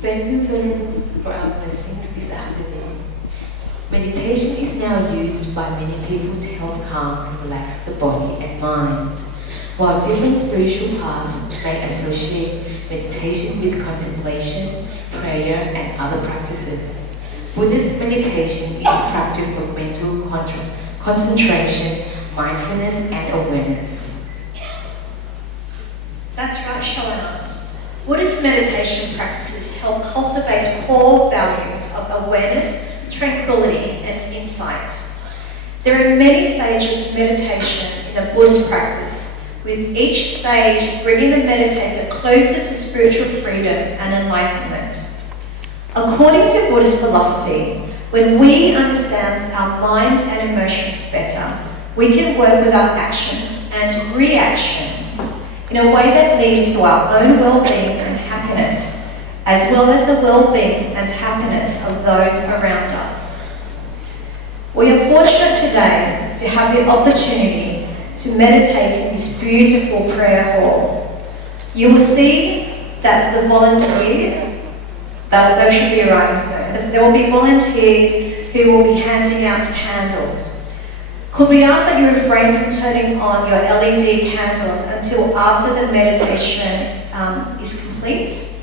Thank you, Venerables, for our blessings this afternoon. Meditation is now used by many people to help calm and relax the body and mind. While different spiritual paths may associate meditation with contemplation, prayer, and other practices, Buddhist meditation is a practice of mental concentration, mindfulness, and awareness. That's right, Shoanant. Buddhist meditation practices help cultivate core values of awareness, tranquility, and insight. There are many stages of meditation in a Buddhist practice, with each stage bringing the meditator closer to spiritual freedom and enlightenment. According to Buddhist philosophy, when we understand our mind and emotions better, we can work with our actions and reactions in a way that leads to our own well-being and happiness, as well as the well-being and happiness of those around us. We are fortunate today to have the opportunity to meditate in this beautiful prayer hall. You will see that the volunteers, they should be arriving soon. There will be volunteers who will be handing out candles. Could we ask that you refrain from turning on your LED candles until after the meditation is complete?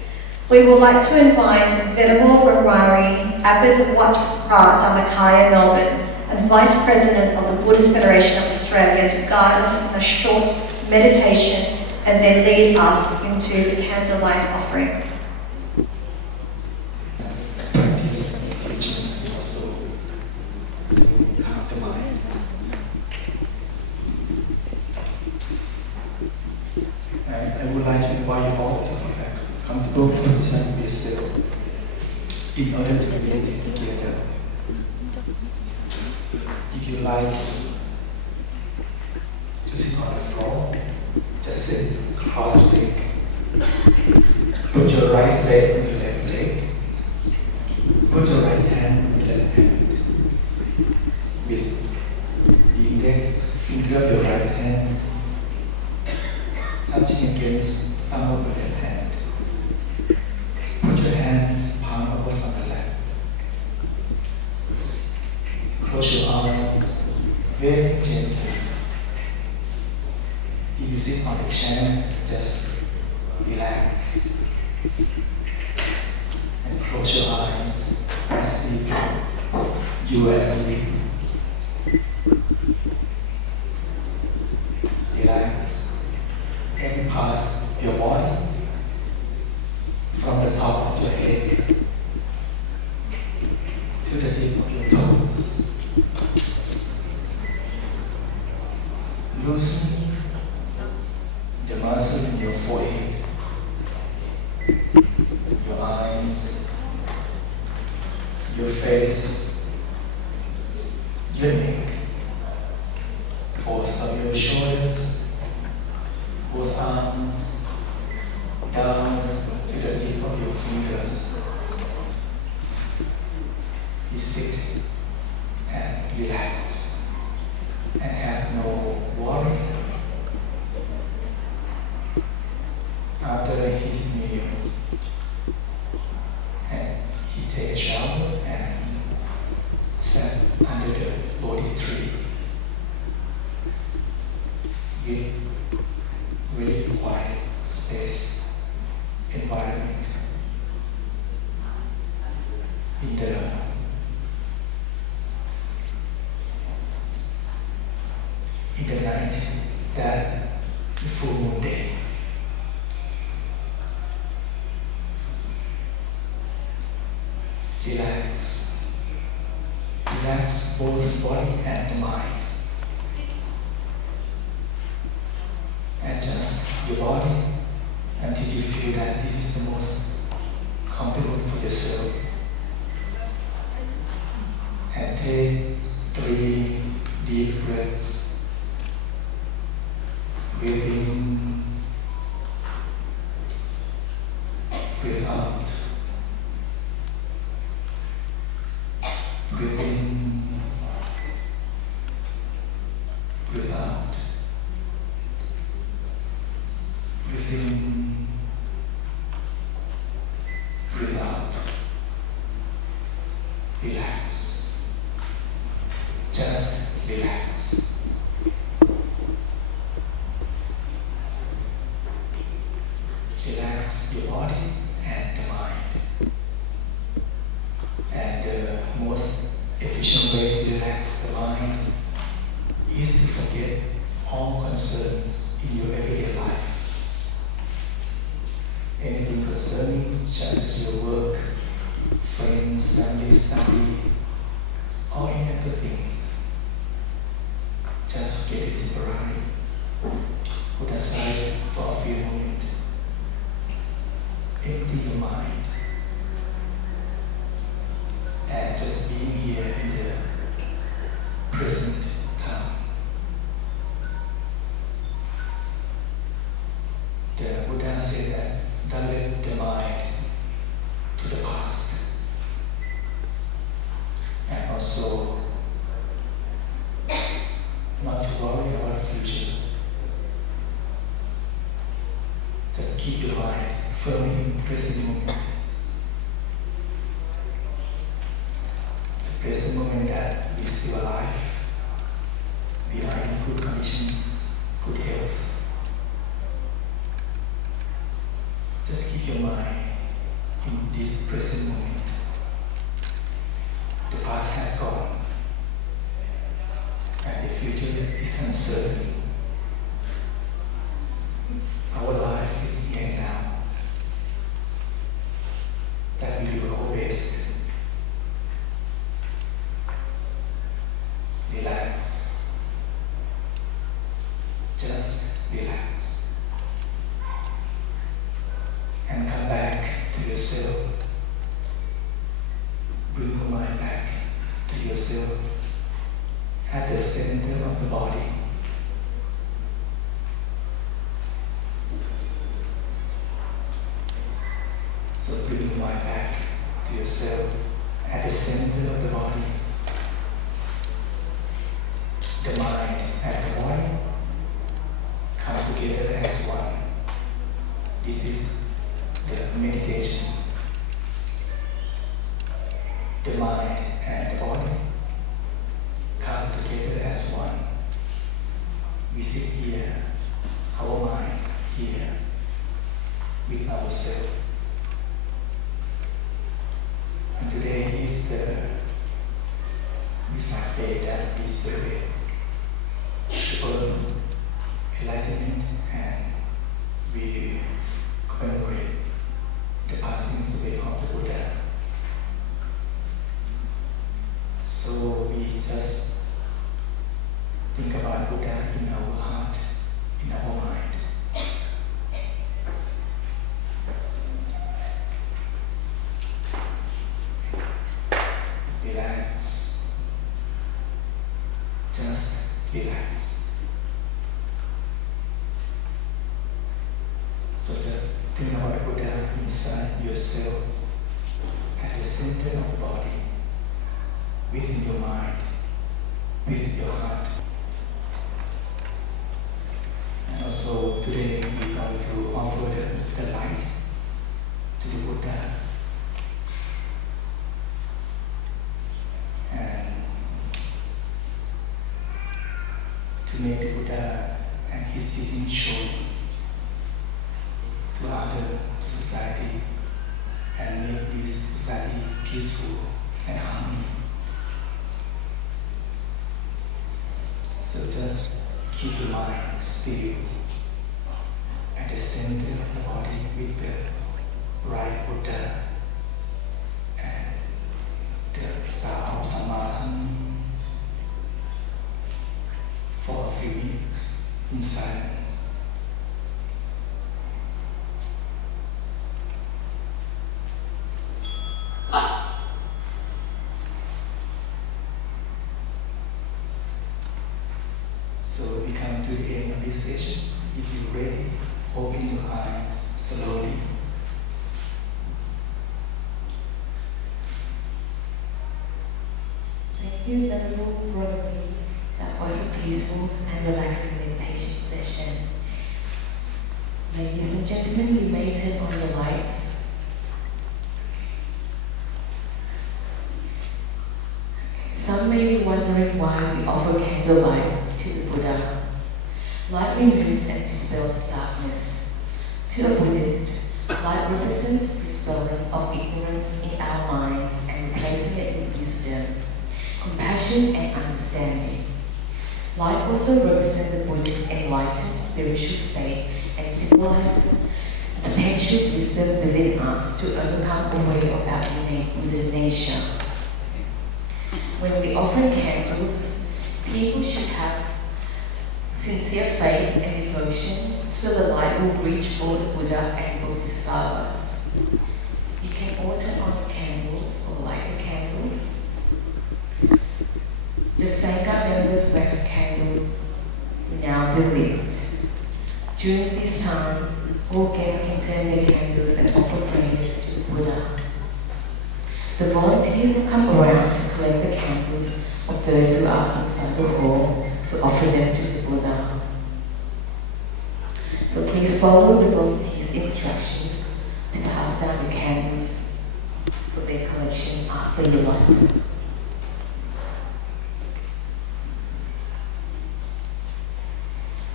We would like to invite Venerable Rawari, Abbot of Wat Phra Dhammakaya, Melbourne, and Vice President of the Buddhist Federation of Australia to guide us in a short meditation and then lead us into the candlelight offering. Practice meditation also calm the mind. I would like to invite you all to have a comfortable position with yourself in order to meditate together. If you like to sit on the floor, just sit cross-legged. Put your right leg on your left leg. Put your right hand on your left hand. With the index finger of your right hand touching against the thumb of your left hand. Put your hands palm upward on the left. Close your eyes very gently. If you sit on the chair, just relax and close your eyes as if you are asleep. Relax any part of your body from the top of your head to the tip of your toes. Loosen the muscle in your forehead, your eyes, your face, your neck, both of your shoulders, both arms, down to the tip of your fingers. You sit and relax and have no worry. After his meal, and he take a shower and sat under the Bodhi tree with really quiet space environment in the night that the full moon day. Relax. Relax both body and mind. Adjust your body until you feel that this is the most comfortable for yourself. And take 3 deep breaths. Breathe in, breathe out. Breathe in, breathe out. Breathe in, Breathe out. Relax. Just relax. Relax your body and the mind. And the most efficient way to relax the mind is to forget all concerns in your everyday life. Anything concerning, such as your work, friends, family, study, or any other things. Just forget it temporarily. Put aside for a few moments. Empty your mind. And just being here in the present time. The Buddha said that don't let the mind to the past. And also not to worry about the future. Just keep your mind firmly in the present moment. The present moment that we are still alive, we are in good conditions, good health. Just keep your mind in this present moment. The past has gone, and the future is uncertain. Our life is here now. That we do our best. Relax. Just relax. And come back to yourself. Bring the mind back to yourself at the center of the body. So bring the mind back to yourself at the center of the body. The mind and the body come together as one. This is the meditation. The mind and the body come together as one. We sit here, our mind here, with ourselves. And today is the Vesak day that we celebrate the birth, enlightenment, and we commemorate the passing away of the Buddha. So we just think about Buddha in our heart, in our mind. Relax. Just relax. So just think about Buddha inside yourself, at the center of the body, within your mind, within your heart. And also today we are going to offer the light to the Buddha. And to make the Buddha and his teaching shown to other society and make this society peaceful and harmony. So just keep your mind still at the center of the body with the right Buddha and the sound Samadhi for a few minutes in silence. So we come to the end of this session. If you're ready, open your eyes slowly. Thank you, Venerable Brother Lee. That was a peaceful and relaxing meditation session. Ladies and gentlemen, you may turn on the lights. connect the light to the Buddha. Light removes and dispels darkness. To a Buddhist, light represents dispelling of ignorance in our minds and replacing it with wisdom, compassion and understanding. Light also represents the Buddhist enlightened spiritual state and symbolizes the potential wisdom within us to overcome the way of our innate Buddha nature. When we offer candles, people should have sincere faith and devotion so the light will reach all the Buddha and Bodhisattvas. You can all turn on the candles or light the candles. The Sangha members' wax candles will now be lit. During this time, all guests can turn their candles and offer prayers to the Buddha. The volunteers will come around to collect the candles of those who are inside the hall to offer them to the Buddha. So please follow the volunteers' instructions to pass down the candles for their collection after you light them.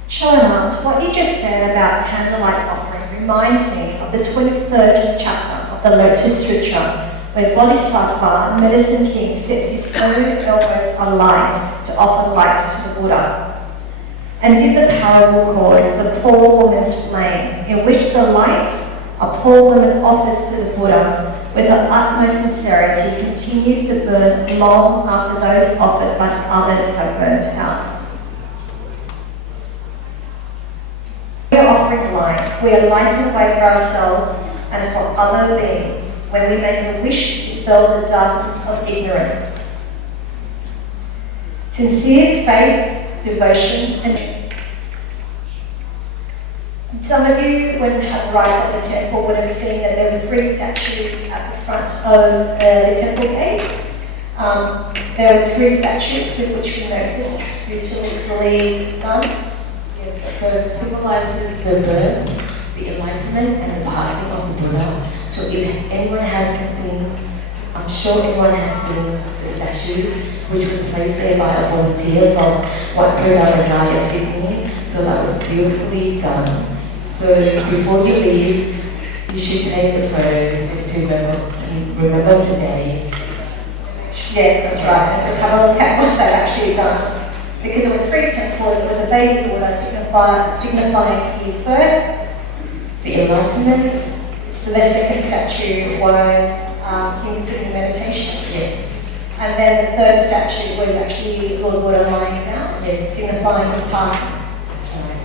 Shalom, what you just said about candlelight offering reminds me of the 23rd chapter of the Lotus Sutra, where Bodhisattva, Medicine King, sets his own elbows alight to offer light to the Buddha. And in the parable called The Poor Woman's Flame, in which the light a poor woman offers to the Buddha with the utmost sincerity continues to burn long after those offered by others have burnt out. We are offering light. We are lighting the way for ourselves and for other beings when we make a wish to dispel the darkness of ignorance. Sincere faith, devotion, and some of you, when have arrived at the temple, would have seen that there were 3 statues at the front of the temple gates. There were 3 statues with which we noticed beautifully done. Yes, so it symbolizes the birth, the enlightenment, and the passing of the Buddha. So if anyone hasn't seen, I'm sure everyone has seen the statues, which was placed there by a volunteer from Wetherill, Sydney. So that was beautifully done. So before you leave, you should take the photos just to remember today. Yes, that's right. So just have a look at what they've actually done. Because there were 3 temples, there was a baby Buddha signifying his birth, The enlightenment. so the second statue was him sitting in meditation. Yes. And then the 3rd statue was actually Lord Buddha lying down, Yes. signifying his passing. That's right.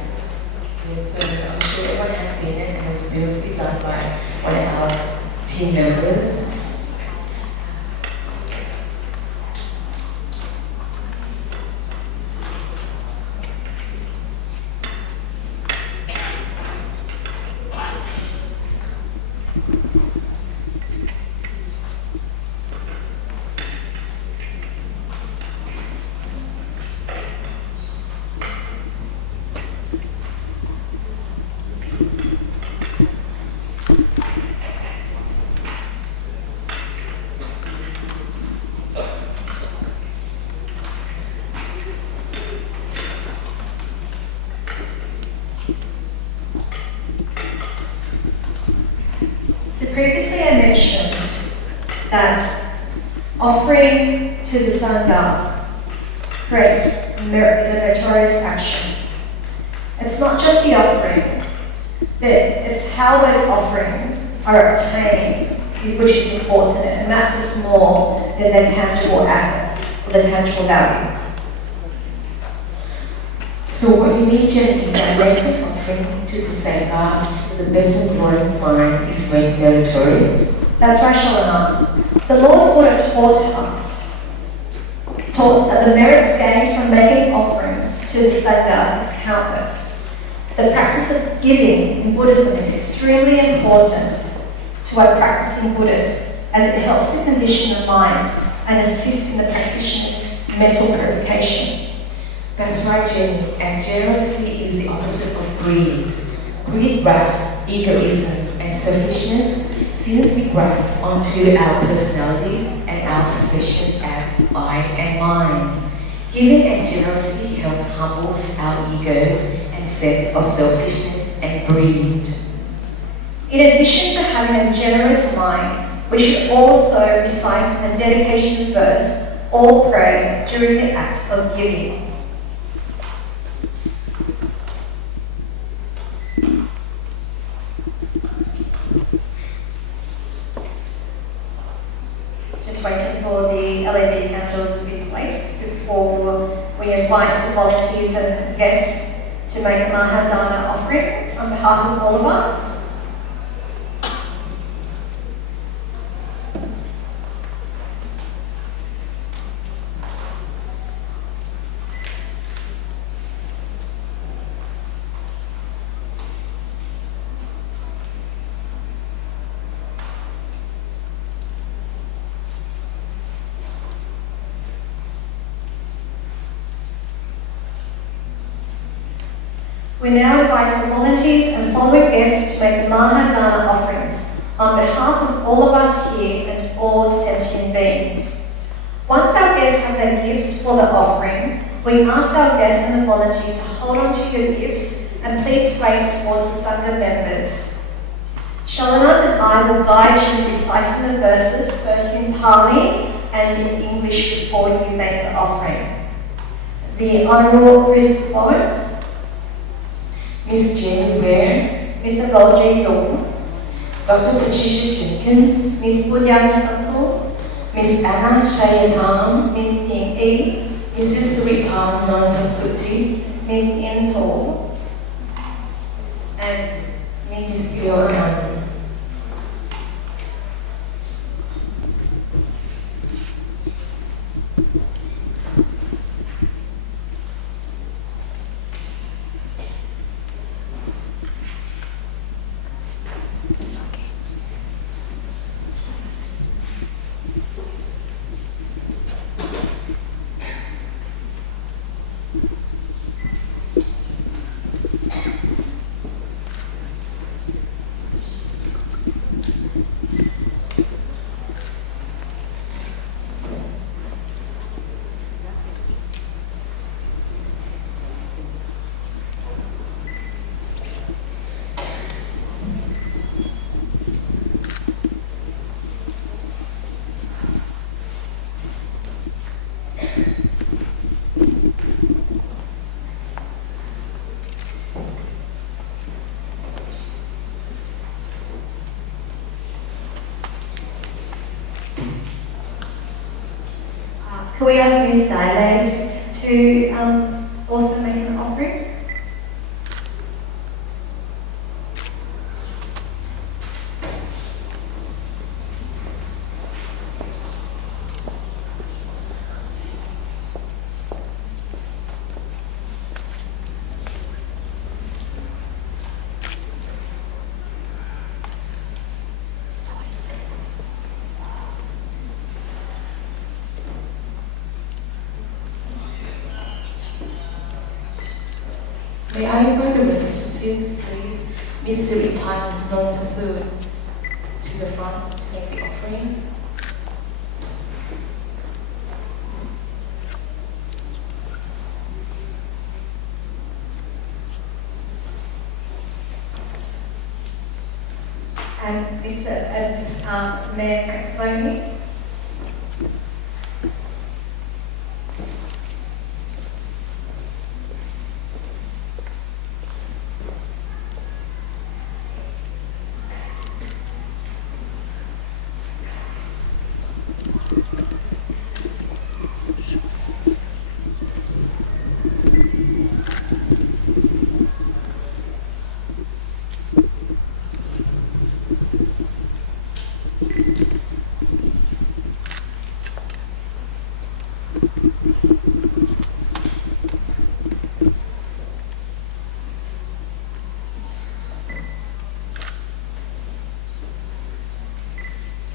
Yes, so I'm sure everyone has seen it, and it was beautifully done by one of our team members. Previously I mentioned that offering to the Sangha is a meritorious action. It's not just the offering, but it's how those offerings are obtained which is important and matters more than their tangible assets or their tangible value. So what you mentioned is that making offering to the Sangha with the best employment mind is most meritorious. That's right, Shalanat. The Lord Buddha taught that the merits gained from making offerings to the Sangha is countless. The practice of giving in Buddhism is extremely important to our practicing Buddhists as it helps to condition the mind and assist in the practitioner's mental purification. That's right, Jenny. As generosity is the opposite of greed. Greed wraps egoism and selfishness since we grasp onto our personalities and our possessions as I and mine. Giving and generosity helps humble our egos and sense of selfishness and greed. In addition to having a generous mind, we should also recite a dedication verse or pray during the act of giving. Just waiting for the LED candles to be placed before we invite the volunteers and guests to make Mahadana offerings on behalf of all of us. We now invite the volunteers and following guests to make Mahadana offerings on behalf of all of us here and all sentient beings. Once our guests have their gifts for the offering, we ask our guests and the volunteers to hold on to your gifts and please face towards the Sangha members. Shalanat and I will guide you reciting the verses first in Pali and in English before you make the offering. The Honourable Chris Phuoc, Miss Jane Ware, Mr. Balji Dong, Dr. Patricia Jenkins, Ms. Punyam Santo, Miss Anna Shayatam, Ms. Ting E, Mrs. Sripan Nantasuti, Ms. Yen To, and Mrs. Diokan. Can we ask Ms. Dyland to also make an offering? May I invite the representatives, please, Ms. Sripan Nontasud, to the front to make the offering. And Mr. Mayor Crackboney.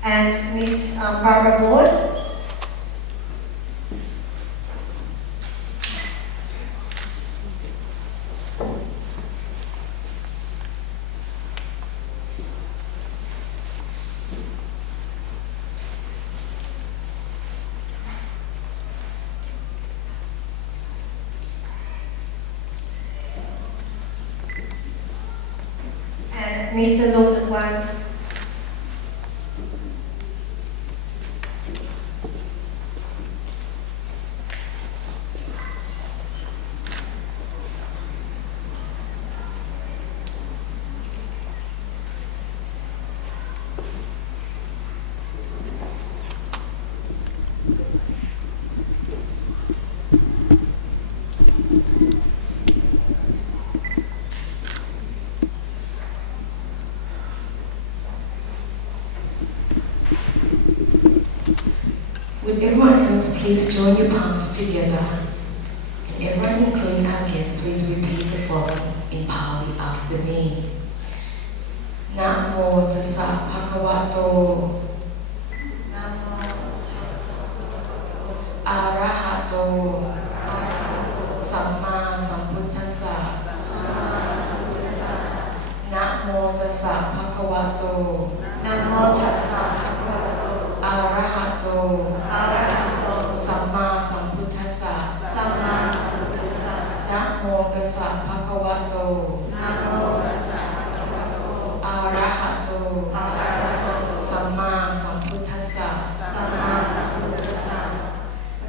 And Miss Barbara Ward. Mr. Lung Wan. Would everyone else please join your palms together? And everyone, including our guests, please repeat the following in Pali after me. Namo tassa bhagavato arahato samma sambuddhassa. Namo tassa bhagavato arahato samma sambuddhassa. Namo tassa bhagavato arahato samma sambuddhassa.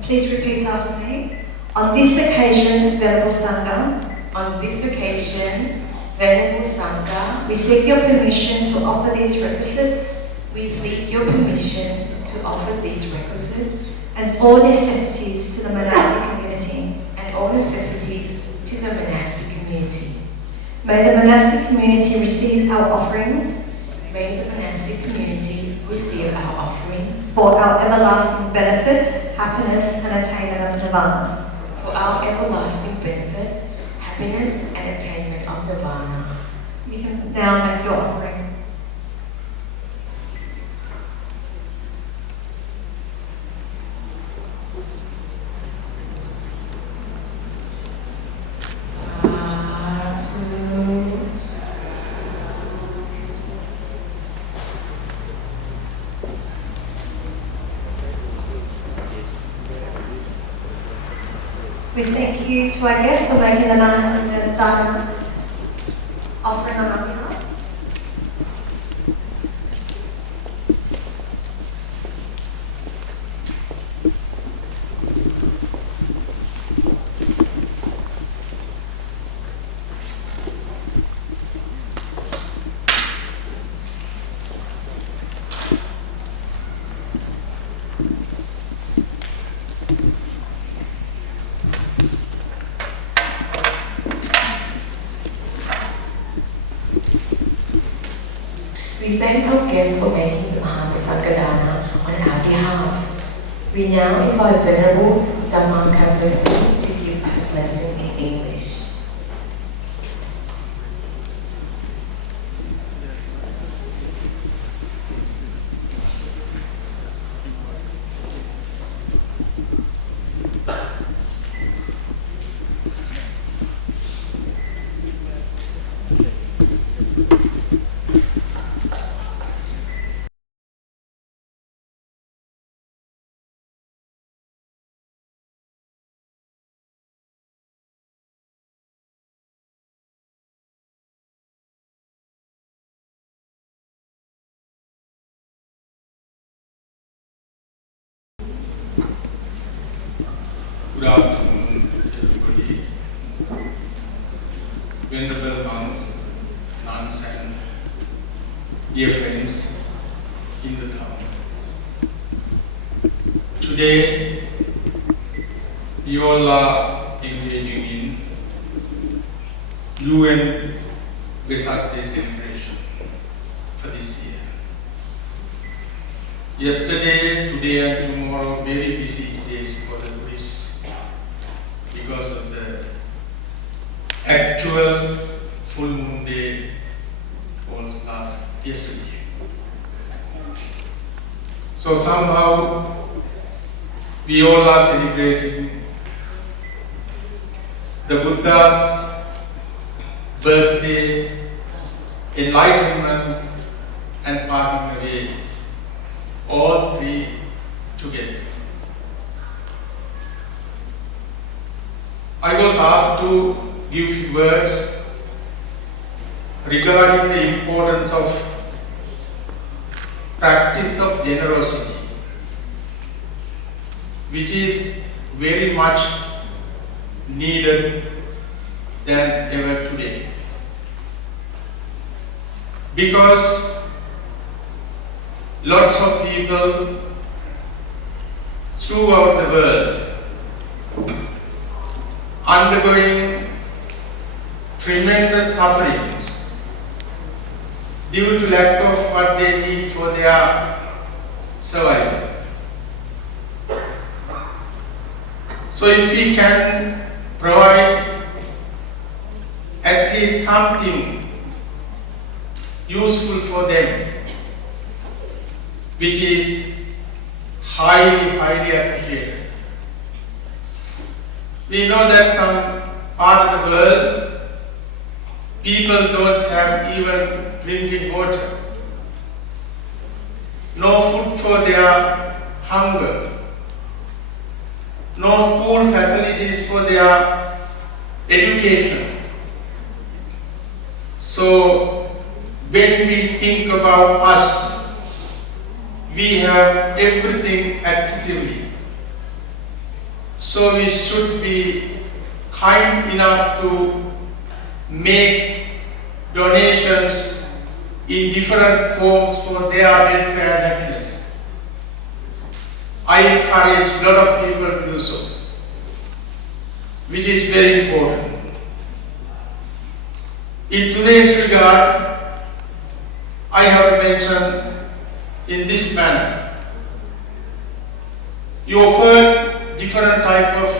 Please repeat after me. On this occasion, Venerable Sangha, On this occasion, Venerable Sangha, we seek your permission to offer these requisites we seek your permission to offer these requisites and all necessities to the monastic community. and all necessities to the monastic community. May the monastic community receive our offerings May the monastic community receive our offerings for our everlasting benefit, happiness, and attainment of nirvana. for our everlasting benefit, happiness, and attainment of nirvana. You can now make your offering. Sadhu. We thank you to our guests for making the manas and the dana offering on our behalf. We thank our guests for making the Mahasankadana on our behalf. We now invite Venerable Dhammakarvesi to give us blessing in English. Good afternoon, everybody. Venerable monks, nuns, and dear friends in the town. Today, we all are engaging in UN Vesak Day celebration for this year. Yesterday, today, and tomorrow, very busy days for the Buddhists because of the actual full moon day was yesterday. So somehow we all are celebrating the Buddha's birthday, enlightenment, and passing away, all three together. I was asked to give few words regarding the importance of practice of generosity, which is very much needed than ever today. Because lots of people throughout the world undergoing tremendous sufferings due to lack of what they need for their survival. So if we can provide at least something useful for them, which is highly appreciated. We know that some part of the world, people don't have even drinking water, no food for their hunger, no school facilities for their education. So when we think about us, we have everything accessibly. So we should be kind enough to make donations in different forms for their welfare and happiness. I encourage a lot of people to do so, which is very important. In today's regard, I have to mention in this manner. You offer different type of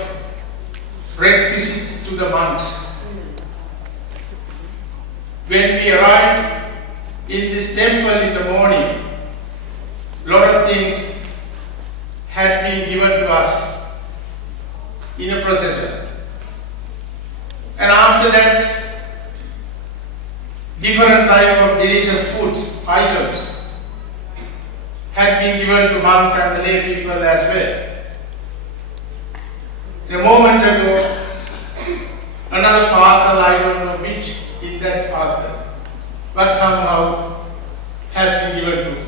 requisites to the monks. When we arrive in this temple in the morning, a lot of things had been given to us in a procession. And after that, different type of delicious foods, items, had been given to monks and the lay people as well. A moment ago, another parcel, I don't know which in that parcel, but somehow has been given to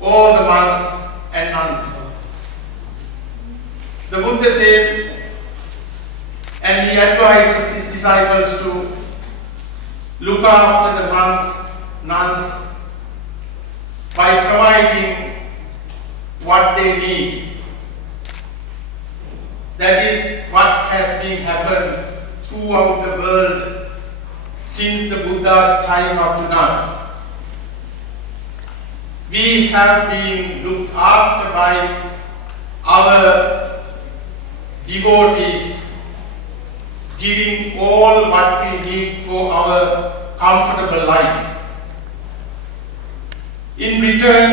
all the monks and nuns. The Buddha says, and he advises his disciples to look after the monks, nuns, by providing what they need. That is what has been happened throughout the world since the Buddha's time up to now. We have been looked after by our devotees, giving all what we need for our comfortable life. In return,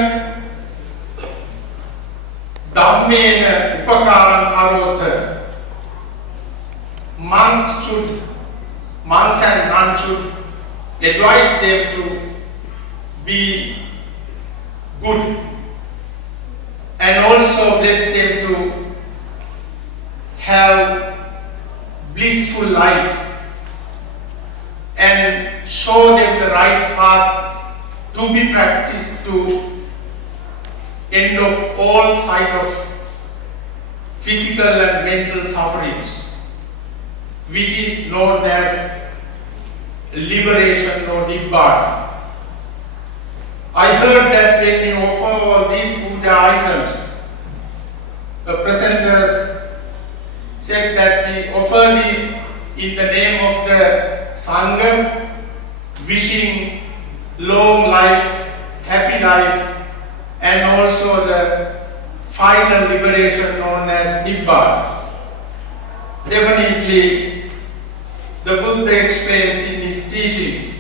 Dhammena upakaram karota. Monks and nuns should advise them to be good and also bless them to have blissful life and show them the right path to be practiced to end of all side of physical and mental sufferings, which is known as liberation or nibbana. I heard that when we offer all these Buddha items, the presenters said that we offer these in the name of the Sangha, wishing long life, happy life, and also the final liberation known as Nibbana. Definitely, the Buddha explains in his teachings,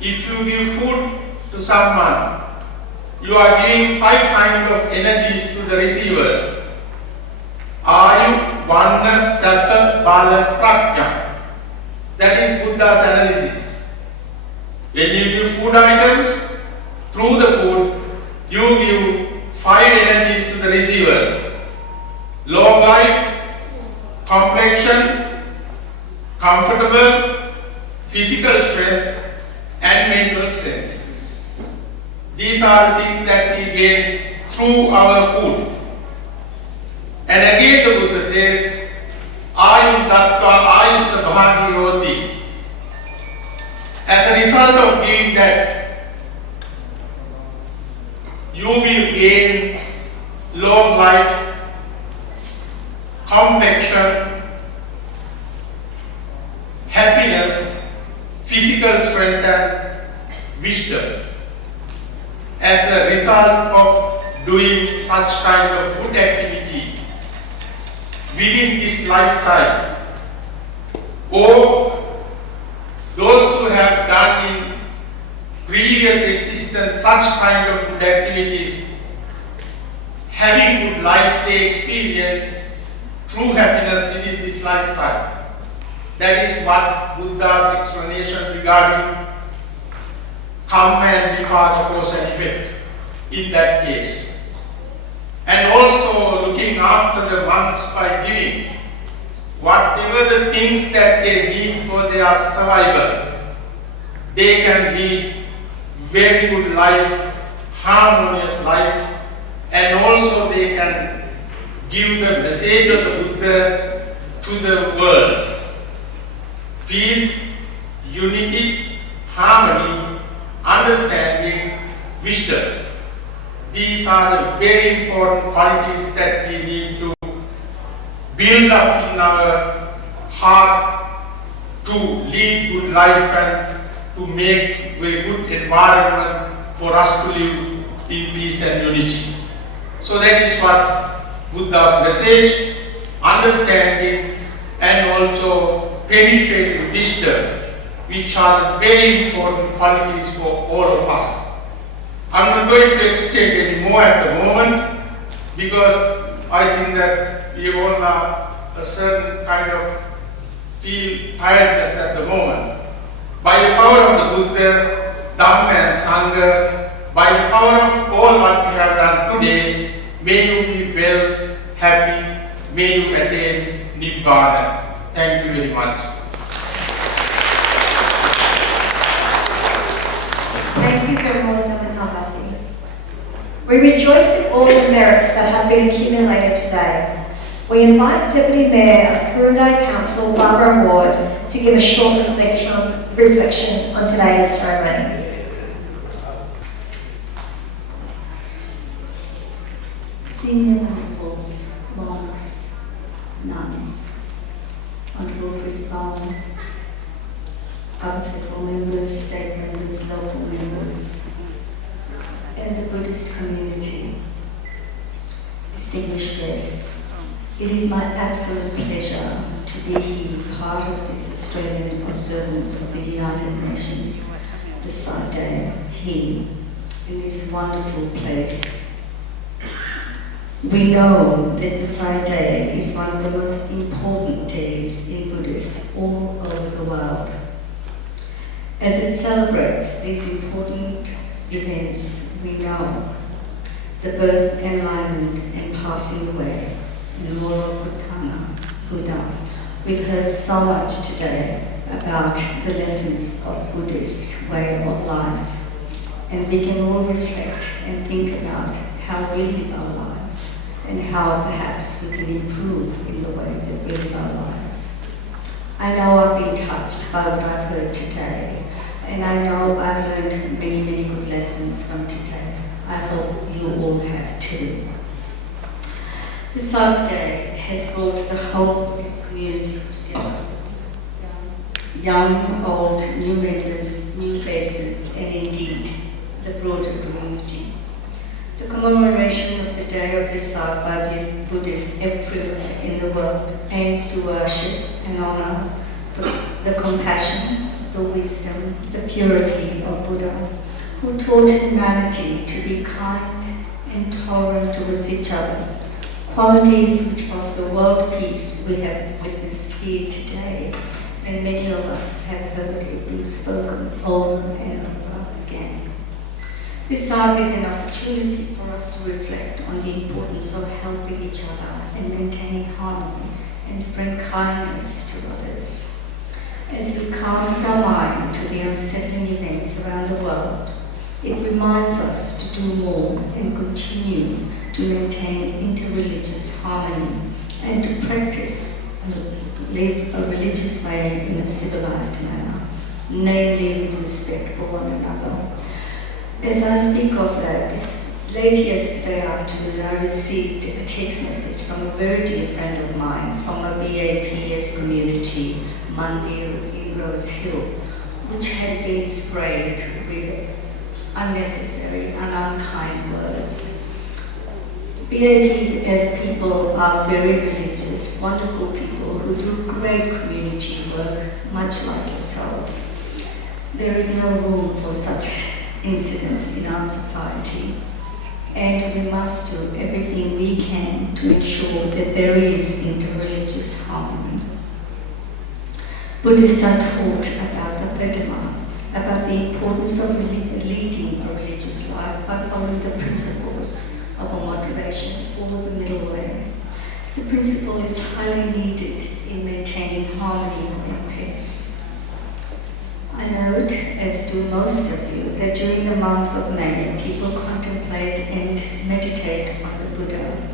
if you give food to someone, you are giving 5 kinds of energies to the receivers. Ayu, Vanna, Satta, Bala, Prajna. That is Buddha's analysis. When you give food items, through the food, you give 5 energies to the receivers. Long life, complexion, comfortable, physical strength, and mental strength. These are the things that we gain through our food. And again the Buddha says, Ayum Dattva Ayusha Bhagiyoti. As a result of doing that, you will gain long life, complexion, happiness, physical strength and wisdom. As a result of doing such kind of good activity within this lifetime, or those who have done in previous existence such kind of good activities, having good life, they experience true happiness within this lifetime. That is what Buddha's explanation regarding karma and vipada, cause and effect in that case. And also looking after the monks by giving whatever the things that they need for their survival, they can lead very good life, harmonious life, and also they can give the message of the Buddha to the world. Peace, unity, harmony, understanding, wisdom. These are the very important qualities that we need to build up in our heart to lead good life and to make a good environment for us to live in peace and unity. So that is what Buddha's message, understanding and also penetrating wisdom, which are very important qualities for all of us. I'm not going to extend any more at the moment because I think that we all have a certain kind of feel tiredness at the moment. By the power of the Buddha, Dhamma and Sangha, by the power of all what we have done today, may you be well, happy, may you attain Nibbana. Thank you very much. Thank you very much, Dhamma. We rejoice in all the merits that have been accumulated today. We invite Deputy Mayor of Kurundai Council, Barbara Ward, to give a short reflection on today's ceremony. Senior maniples, monks, nuns, honorable Brisbane, other federal members, state members, local members, and the Buddhist community, distinguished guests. It is my absolute pleasure to be here, part of this Australian observance of the United Nations Vesak Day, here in this wonderful place. We know that Vesak Day is one of the most important days in Buddhist all over the world. As it celebrates these important events, we know the birth, enlightenment, and passing away in the moral Buddha. We've heard so much today about the lessons of Buddhist way of life, and we can all reflect and think about how we live our lives and how perhaps we can improve in the way that we live our lives. I know I've been touched by what I've heard today, and I know I've learned many, many good lessons from today. I hope you all have too. The Vesak Day has brought the whole Buddhist community together. Young, old, new members, new faces, and indeed the broader community. The commemoration of the Day of Vesak by Buddhists everywhere in the world aims to worship and honor the compassion, the wisdom, the purity of Buddha, who taught humanity to be kind and tolerant towards each other, qualities which foster world peace we have witnessed here today, and many of us have heard it being spoken over and over again. This art is an opportunity for us to reflect on the importance of helping each other and maintaining harmony and spread kindness to others. As we cast our mind to the unsettling events around the world, it reminds us to do more and continue to maintain interreligious harmony and to live a religious way in a civilized manner, namely with respect for one another. As I speak of that, late yesterday afternoon I received a text message from a very dear friend of mine from a BAPS community, Mandir in Rose Hill, which had been sprayed with unnecessary and unkind words. BAPS people are very religious, wonderful people who do great community work, much like yourselves. There is no room for such incidents in our society, and we must do everything we can to ensure that there is interreligious harmony. Buddhists are taught about the Dhamma, about the importance of leading a religious life by following the principles of a moderation or the middle way. The principle is highly needed in maintaining harmony and peace. I note, as do most of you, that during the month of May, people contemplate and meditate on the Buddha,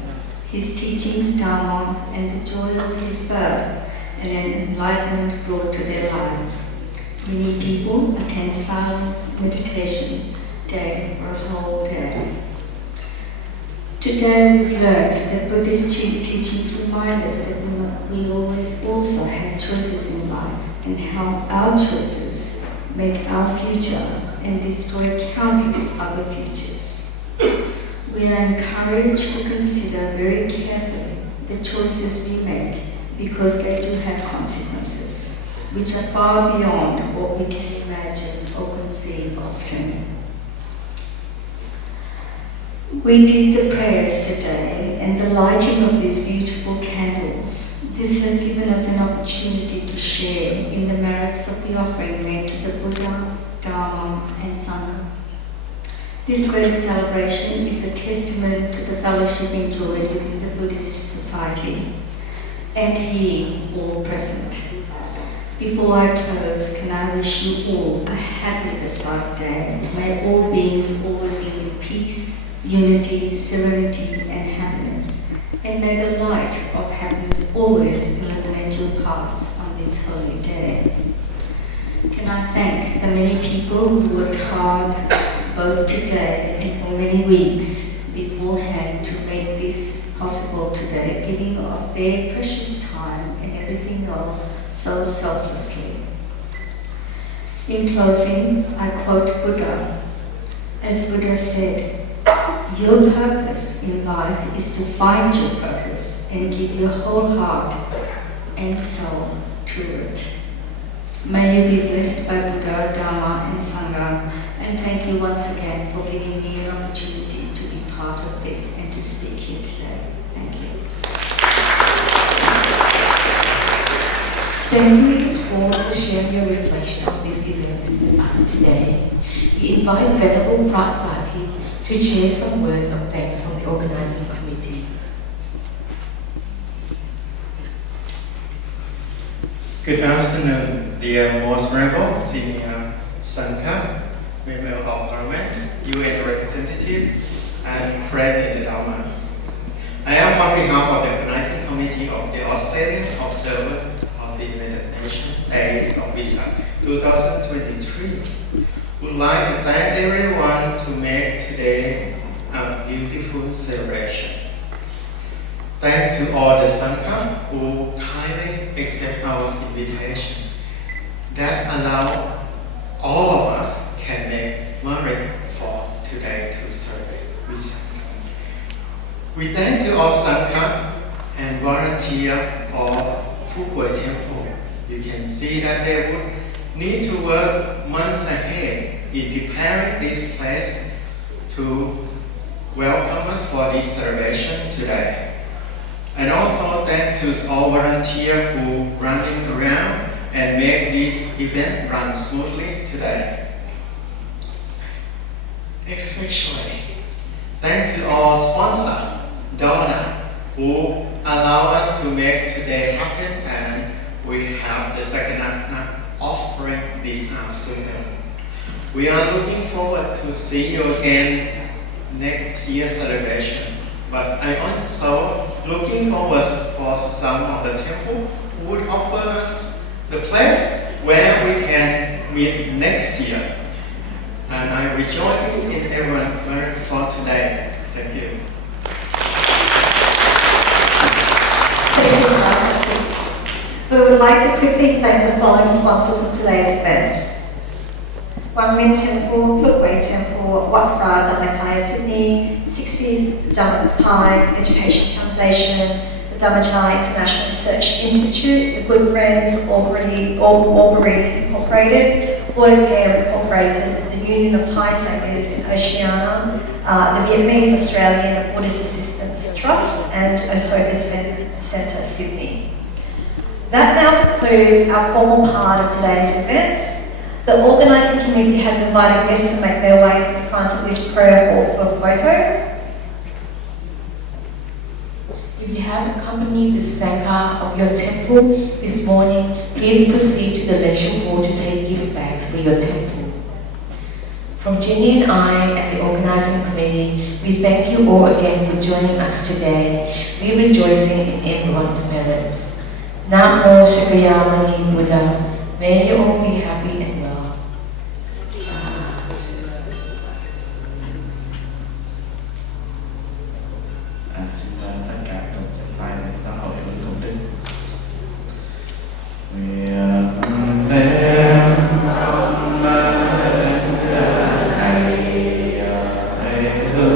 his teachings, Dharma, and the joy of his birth and an enlightenment brought to their lives. Many people attend silence meditation day for a whole day. Today we've learned that Buddhist teachings remind us that we always also have choices in life and how our choices make our future and destroy countless other futures. We are encouraged to consider very carefully the choices we make because they do have consequences, which are far beyond what we can imagine or conceive often. We did the prayers today and the lighting of these beautiful candles. This has given us an opportunity to share in the merits of the offering made to the Buddha, Dharma and Sangha. This great celebration is a testament to the fellowship enjoyed within the Buddhist society and here all present. Before I close, can I wish you all a happy Vesak day. May all beings always live in peace, unity, serenity, and happiness. And may the light of happiness always illuminate your paths on this holy day. Can I thank the many people who worked hard both today and for many weeks beforehand to make this possible today, giving of their precious time and everything else so selflessly. In closing, I quote Buddha. As Buddha said, your purpose in life is to find your purpose and give your whole heart and soul to it. May you be blessed by Buddha, Dharma and Sangha, and thank you once again for giving me an opportunity to be part of this and to speak here today. Thank you. Thank you, Ms. Phuoc, for sharing your reflection on this event with us today. We invite Venerable Prasati to share some words of thanks from the organizing committee. Good afternoon, dear most reverend senior Sangha, member of Parliament, UN representative, and friend in the Dharma. I am on behalf of the organizing committee of the Australian Observer of the United Nations Days of Vesak 2023. Would like to thank everyone to make today a beautiful celebration. Thanks to all the Sangha who kindly accept our invitation that allow all of us can make merit for today to celebrate Vesak. We thank to all Sangha and volunteer of Phuoc Temple. You can see that they would need to work months ahead in preparing this place to welcome us for this celebration today. And also thanks to all volunteers who running around and make this event run smoothly today. Especially thanks to all sponsors, donors who allow us to make today happen, and we have the second this afternoon. We are looking forward to see you again next year's celebration. But I also looking forward for some of the temple who would offer us the place where we can meet next year. And I'm rejoicing in everyone for today. Thank you. We would like to quickly thank the following sponsors of today's event. Quang Minh Temple, Phuoc Temple, Wat Phra Dhammathai Sydney, 60th Dhammathai Education Foundation, the Dhammathai International Research Institute, the Good Friends Arboretum Incorporated, Water Care Incorporated, the Union of Thai Sanghas in Oceania, the Vietnamese Australian Buddhist Assistance Trust, and Ashoka Centre Sydney. That now concludes our formal part of today's event. The organising committee has invited guests to make their way to the front of this prayer hall for photos. If you have accompanied the Sangha of your temple this morning, please proceed to the lecture hall to take gift bags for your temple. From Ginny and I and the organising committee, we thank you all again for joining us today. We're rejoicing in everyone's merits. Namo Shakyamuni Buddha. May you all be happy and well. Xin tất cả các bài xã hội của tổ chức. Nguyện đem công này hướng về khắp tất cả đệ tử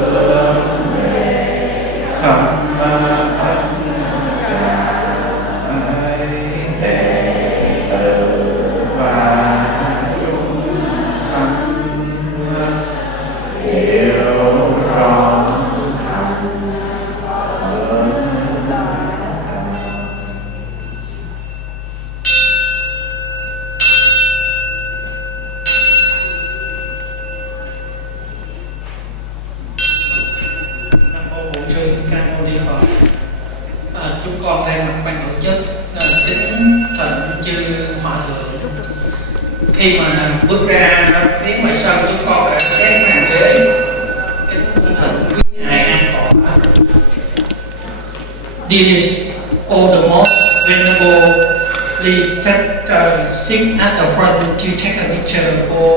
và chúng sanh hiểu rõ chúng con thay mặt ban tổ chức kính thỉnh chư hòa thượng. Khi mà bước ra phía ngoài sân, chúng con đã xếp hàng ghế, kính thỉnh quý ngài an tọa. Dearest, all the most venerable, please sit at the front to take a picture for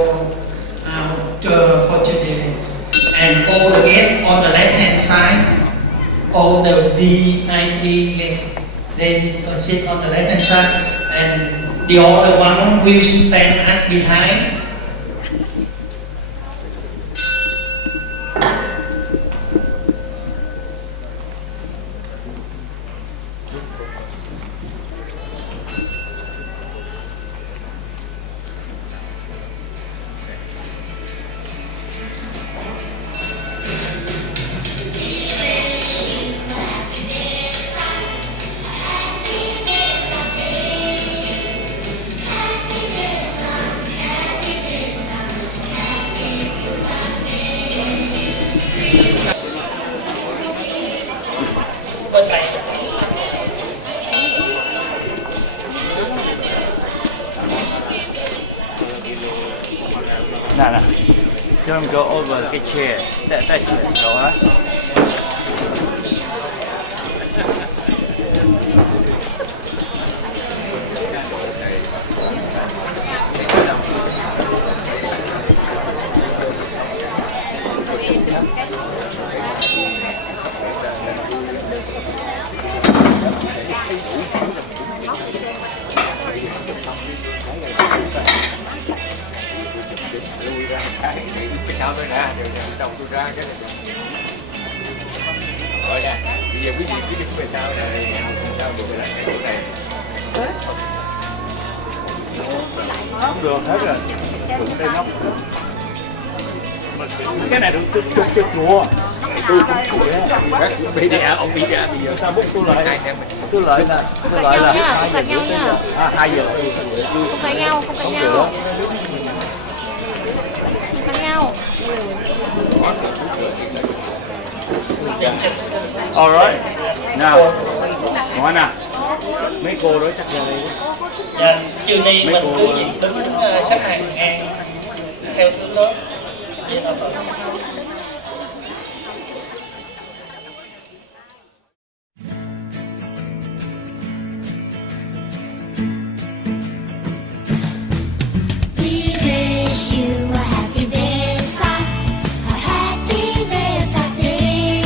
today. And all the guests on the left hand side, all the VIP guests, they sit on the left hand side, and the other one will stand at behind. Nah, don't go over the chair. That chair, go on. Sao tôi ra, rồi đầu tôi ra cái rồi nè, bây giờ quý vị cứ đứng về sau này, sao được lại cái chỗ này. Không được hết rồi. Đây nóc. Cái này được chút chùa. Tôi cũng chùa á. Bị ra, ông bị ra bây giờ sao bút tôi lợi là 2 giờ. 2 giờ. Không phải nhau, không phải nhau. Alright. Nào. Ngoan nào. Mấy cô đó chắc ra đây. Dạ, trường này mình cứ đứng xếp hàng ngang theo thứ lớp. We wish you a happy Vesak, a happy Vesak day.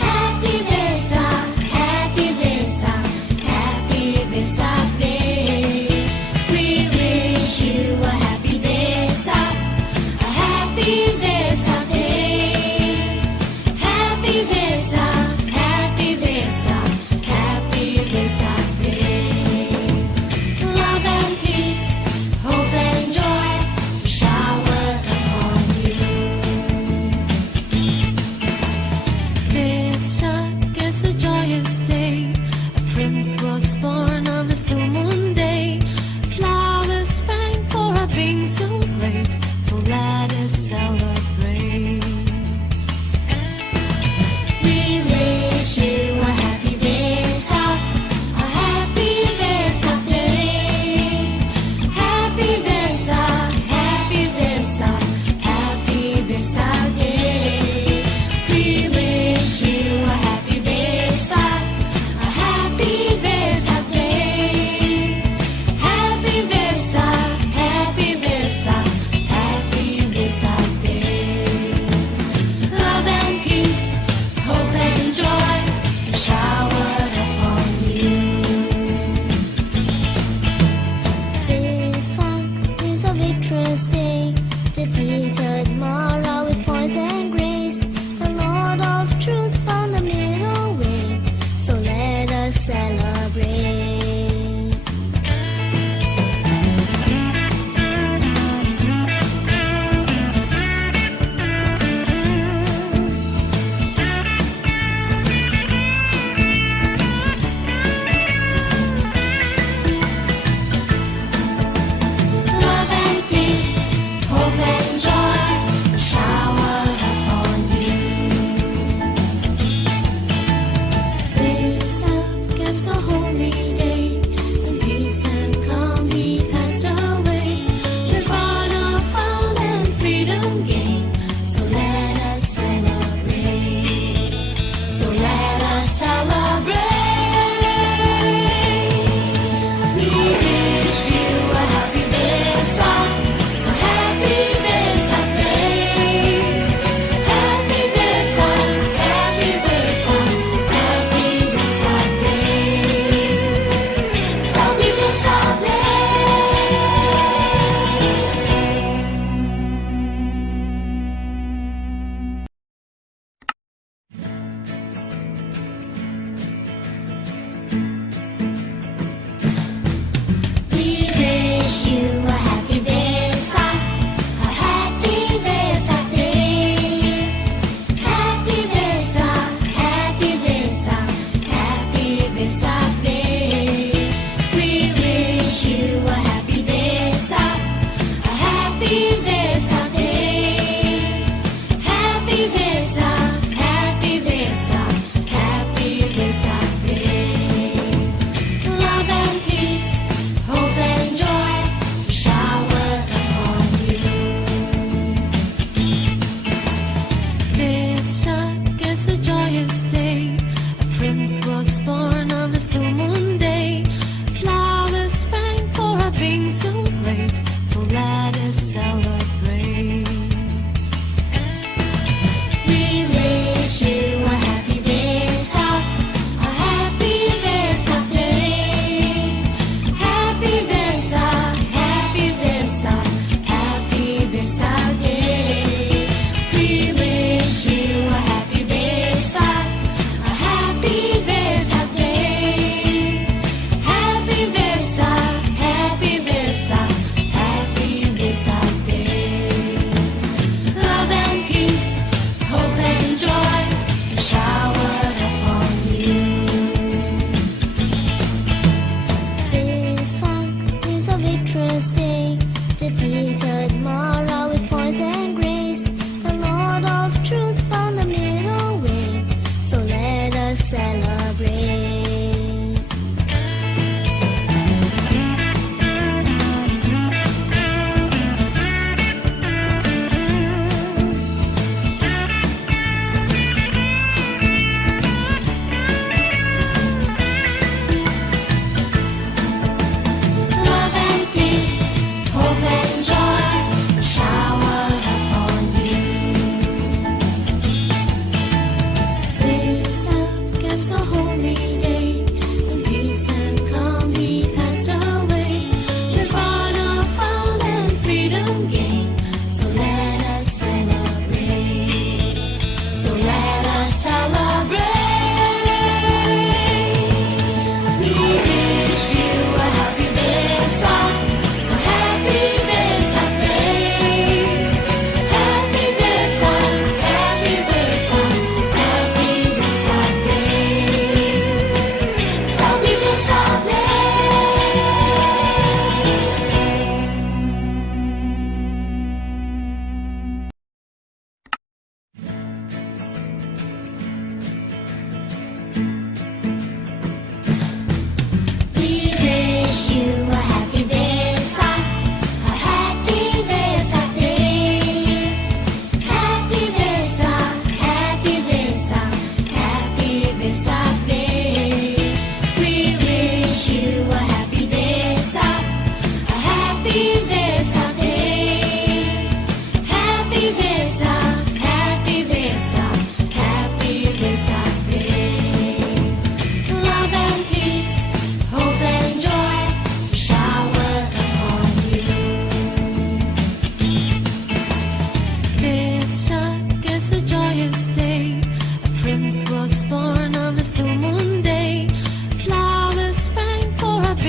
Happy Vesak, happy Vesak, happy Vesak day. We wish you a happy Vesak, a happy Vesak.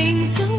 things away.